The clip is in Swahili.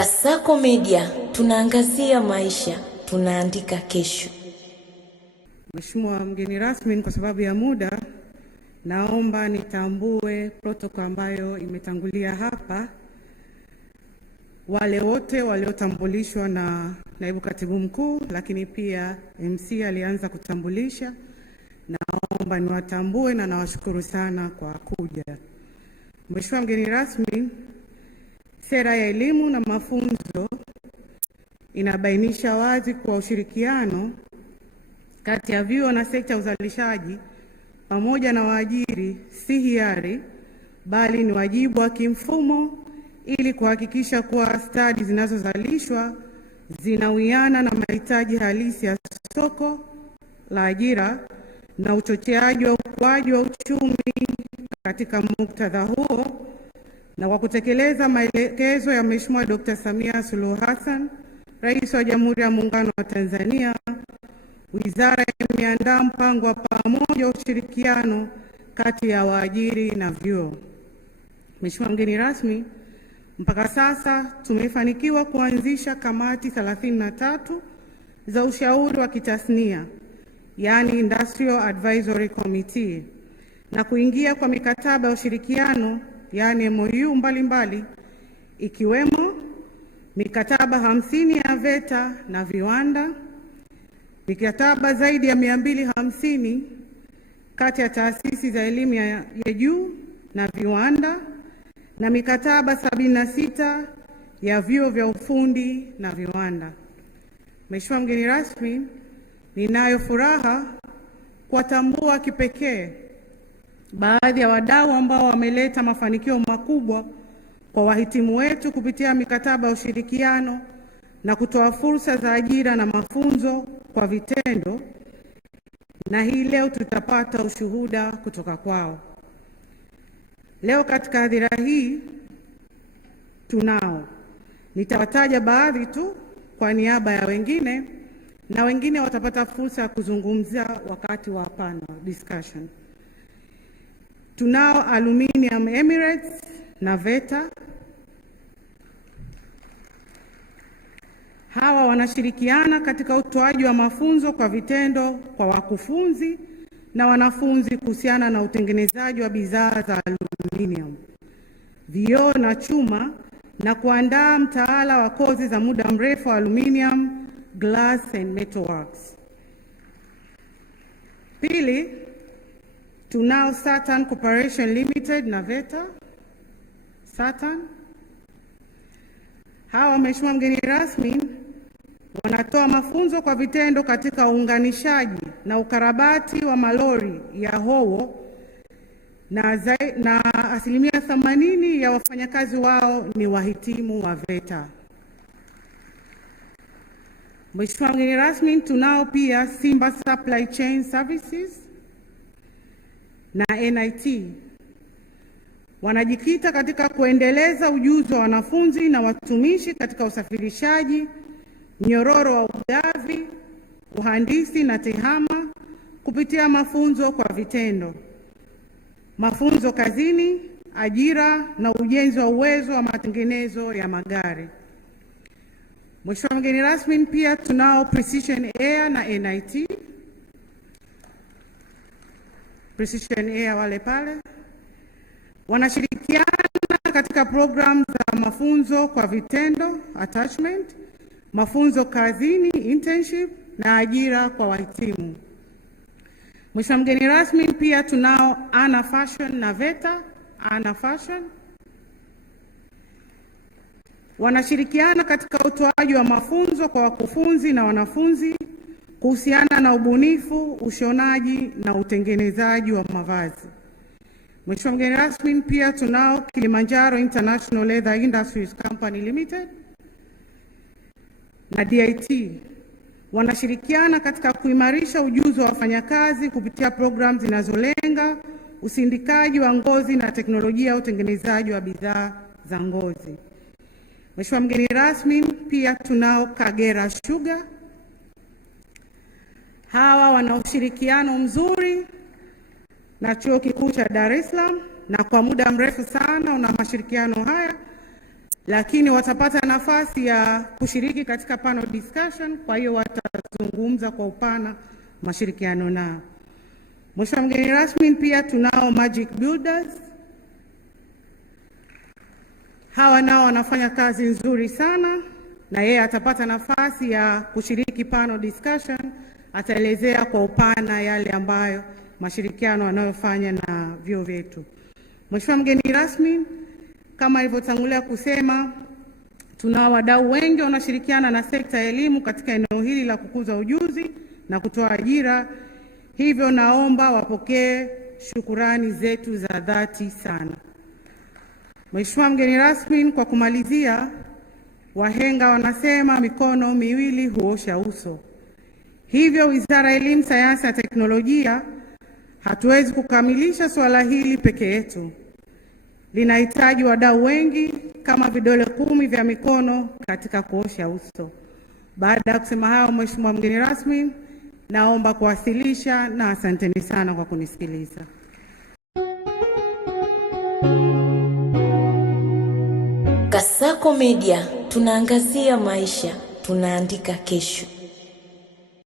Kasako Media, tunaangazia maisha, tunaandika kesho. Mheshimiwa mgeni rasmi, kwa sababu ya muda, naomba nitambue protokoli ambayo imetangulia hapa. Wale wote waliotambulishwa na naibu katibu mkuu, lakini pia MC alianza kutambulisha, naomba niwatambue na nawashukuru sana kwa kuja. Mheshimiwa mgeni rasmi, sera ya elimu na mafunzo inabainisha wazi kwa ushirikiano kati ya vyuo na sekta ya uzalishaji pamoja na waajiri si hiari bali ni wajibu wa kimfumo ili kuhakikisha kuwa stadi zinazozalishwa zinawiana na mahitaji halisi ya soko la ajira na uchocheaji wa ukuaji wa uchumi. Katika muktadha huo, na kwa kutekeleza maelekezo ya Mheshimiwa Dr. Samia Suluhu Hassan, Rais wa Jamhuri ya Muungano wa Tanzania, Wizara imeandaa mpango wa pamoja wa ushirikiano kati ya waajiri na vyuo. Mheshimiwa mgeni rasmi, mpaka sasa tumefanikiwa kuanzisha kamati 33 za ushauri wa kitasnia, yani Industrial Advisory Committee, na kuingia kwa mikataba ya ushirikiano, yani MOU mbalimbali, ikiwemo mikataba 50 ya VETA na viwanda, mikataba zaidi ya 250 kati ya taasisi za elimu ya juu na viwanda, na mikataba 76 ya vyuo vya ufundi na viwanda. Mheshimiwa mgeni rasmi, ninayo furaha kuwatambua kipekee baadhi ya wadau ambao wameleta mafanikio makubwa kwa wahitimu wetu kupitia mikataba ya ushirikiano na kutoa fursa za ajira na mafunzo kwa vitendo, na hii leo tutapata ushuhuda kutoka kwao. Leo katika hadhira hii nitawataja baadhi tu kwa niaba ya wengine, na wengine watapata fursa ya kuzungumzia wakati wa panel discussion. Tunao Aluminium Emirates na VETA. Hawa wanashirikiana katika utoaji wa mafunzo kwa vitendo kwa wakufunzi na wanafunzi kuhusiana na utengenezaji wa bidhaa za aluminium, vioo na chuma, na kuandaa mtaala wa kozi za muda mrefu wa aluminium, glass and metalworks. Pili, tunao Saturn Corporation Limited na VETA. Saturn, hawa Mheshimiwa mgeni rasmi, wanatoa mafunzo kwa vitendo katika uunganishaji na ukarabati wa malori ya howo, na 80% ya wafanyakazi wao ni wahitimu wa VETA. Mheshimiwa mgeni rasmi, tunao pia Simba Supply Chain Services na NIT. Wanajikita katika kuendeleza ujuzi wa wanafunzi na watumishi katika usafirishaji, mnyororo wa ugavi, uhandisi na tehama kupitia mafunzo kwa vitendo, mafunzo kazini, ajira na ujenzi wa uwezo wa matengenezo ya magari. Mheshimiwa mgeni rasmi, pia tunao Precision Air na NIT. Precision Air wale pale wanashirikiana katika programu za mafunzo kwa vitendo attachment, mafunzo kazini internship, na ajira kwa wahitimu. Mheshimiwa mgeni rasmi, pia tunao Ana Fashion na VETA. Ana Fashion wanashirikiana katika utoaji wa mafunzo kwa wakufunzi na wanafunzi kuhusiana na ubunifu, ushonaji na utengenezaji wa mavazi. Mheshimiwa mgeni rasmi, pia tunao Kilimanjaro International Leather Industries Company Limited na DIT. Wanashirikiana katika kuimarisha ujuzi wa wafanyakazi kupitia programu zinazolenga usindikaji wa ngozi na teknolojia ya utengenezaji wa bidhaa za ngozi. Mheshimiwa mgeni rasmi, pia tunao Kagera Sugar. Hawa wana ushirikiano mzuri na Chuo Kikuu cha Dar es Salaam, na kwa muda mrefu sana una mashirikiano haya, lakini watapata nafasi ya kushiriki katika panel discussion, kwa hiyo watazungumza kwa upana mashirikiano nao. Mheshimiwa mgeni rasmi, pia tunao Magic Builders. Hawa nao wanafanya kazi nzuri sana, na yeye atapata nafasi ya kushiriki panel discussion, ataelezea kwa upana yale ambayo mashirikiano wanayofanya na vyuo vyetu. Mheshimiwa mgeni rasmi, kama ilivyotangulia kusema, tunao wadau wengi wanashirikiana na sekta ya elimu katika eneo hili la kukuza ujuzi na kutoa ajira. Hivyo naomba wapokee shukurani zetu za dhati sana. Mheshimiwa mgeni rasmi, kwa kumalizia, wahenga wanasema mikono miwili huosha uso. Hivyo Wizara ya Elimu, Sayansi na Teknolojia hatuwezi kukamilisha swala hili peke yetu. Linahitaji wadau wengi kama vidole 10 vya mikono katika kuosha uso. Baada ya kusema hayo, Mheshimiwa mgeni rasmi, naomba kuwasilisha na asanteni sana kwa kunisikiliza. Kasako Media, tunaangazia maisha, tunaandika kesho.